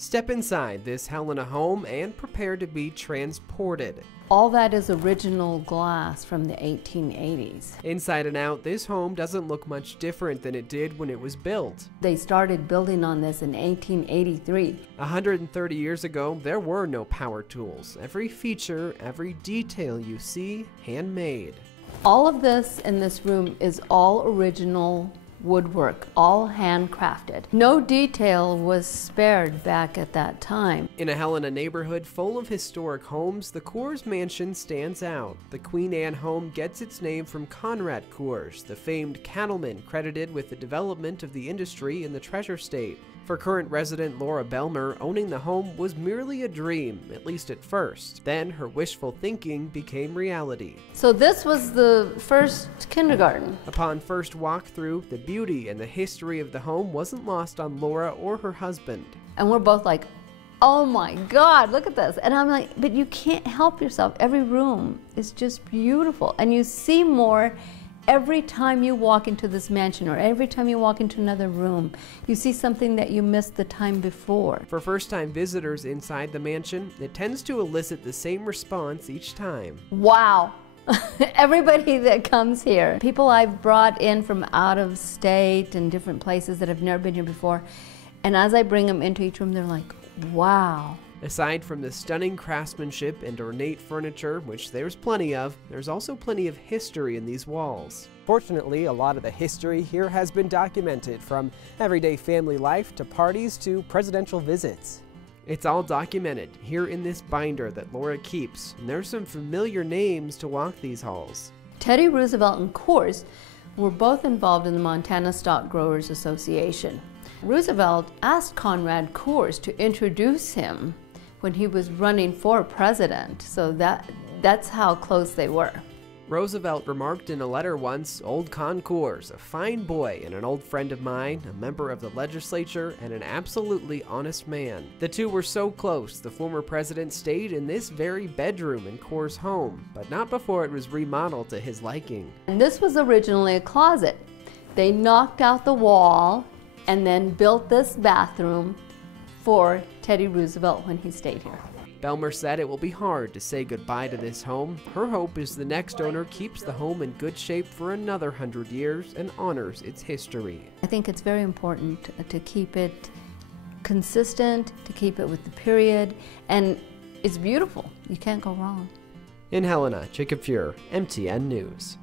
Step inside this Helena home and prepare to be transported. All that is original glass from the 1880s. Inside and out, this home doesn't look much different than it did when it was built. They started building on this in 1883. 130 years ago, there were no power tools. Every feature, every detail you see, handmade. All of this in this room is all original woodwork, all handcrafted. No detail was spared back at that time. In a Helena neighborhood full of historic homes, the Kohrs Mansion stands out. The Queen Anne home gets its name from Conrad Kohrs, the famed cattleman credited with the development of the industry in the Treasure State. For current resident Laura Belmer, owning the home was merely a dream, at least at first. Then her wishful thinking became reality. So this was the first kindergarten. Upon first walkthrough, the beauty and the history of the home wasn't lost on Laura or her husband. And we're both like, oh my God, look at this. And I'm like, but you can't help yourself. Every room is just beautiful. And you see more every time you walk into this mansion, or every time you walk into another room, you see something that you missed the time before. For first-time visitors inside the mansion, it tends to elicit the same response each time. Wow. Everybody that comes here, people I've brought in from out of state and different places that have never been here before, and as I bring them into each room, they're like, wow. Aside from the stunning craftsmanship and ornate furniture, which there's plenty of, there's also plenty of history in these walls. Fortunately, a lot of the history here has been documented, from everyday family life to parties to presidential visits. It's all documented here in this binder that Laura keeps, and there's some familiar names to walk these halls. Teddy Roosevelt and Kohrs were both involved in the Montana Stock Growers Association. Roosevelt asked Conrad Kohrs to introduce him when he was running for president, so that's how close they were. Roosevelt remarked in a letter once, "Old Con Kohrs, a fine boy and an old friend of mine, a member of the legislature and an absolutely honest man." The two were so close, the former president stayed in this very bedroom in Kohrs' home, but not before it was remodeled to his liking. And this was originally a closet. They knocked out the wall and then built this bathroom for Teddy Roosevelt when he stayed here. Belmer said it will be hard to say goodbye to this home. Her hope is the next owner keeps the home in good shape for another 100 years and honors its history. I think it's very important to keep it consistent, to keep it with the period, and it's beautiful. You can't go wrong. In Helena, Jacob Fuhr, MTN News.